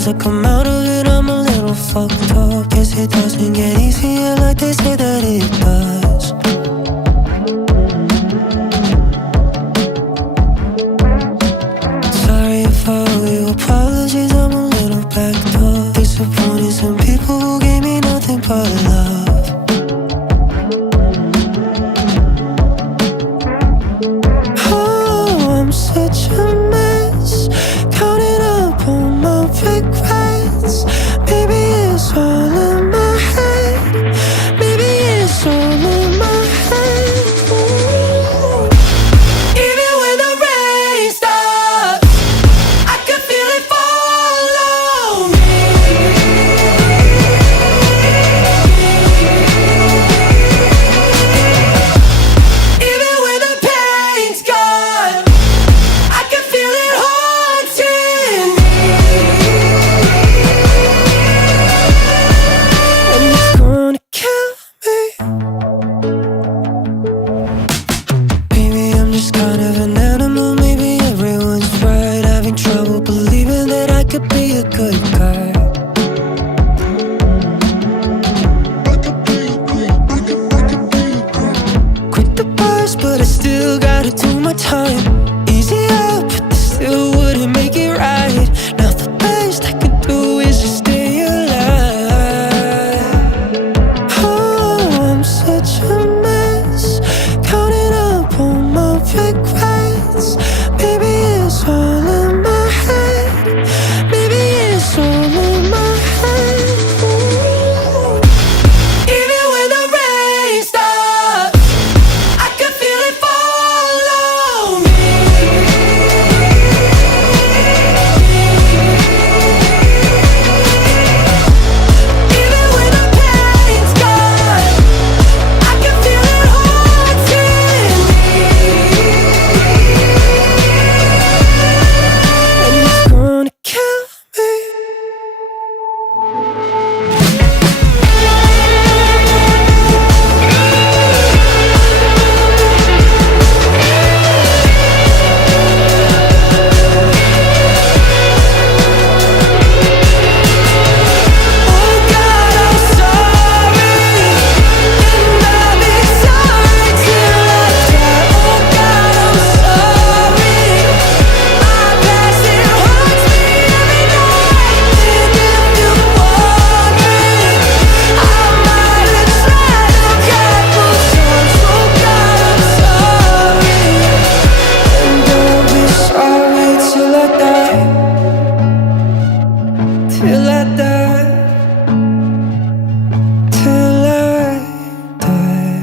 As I come out of it, I'm a little fucked up. Guess it doesn't get easier like they say that it does. Sorry if I owe you apologies, I'm a little backed up. Disappointed some people who gave me nothing but love. Oh, I'm such a mess, counting up all my regrets. Maybe it's all in my head. Maybe it's all in my head. Ooh. Even when the rain stops, I can feel it follow me. Even when the pain's gone, I can feel it haunting me. And it's gonna kill me. Maybe I'm just kind of an animal. Maybe everyone's right. Having trouble believing that I could be a good guy. Quit the bars, but I still gotta do my time. Easy up, but this still wouldn't make it right. Now the best I could do is just stay alive. Oh, I'm such a mess, counting up all my regrets. Maybe it's all in my head. Maybe it's all in my head. Ooh. Even when the rain stops, I can feel it follow me. Even when the pain's gone, I can feel it haunting me. And it's gonna kill me. Oh God, I'm sorry, and I'll be sorry till I die. Oh God, I'm sorry, my past it haunts me every night. And if you're wondering, I might have tried a couple times. Oh God, I'm sorry, and I'll be sorry till I die. Till I die. Till I die.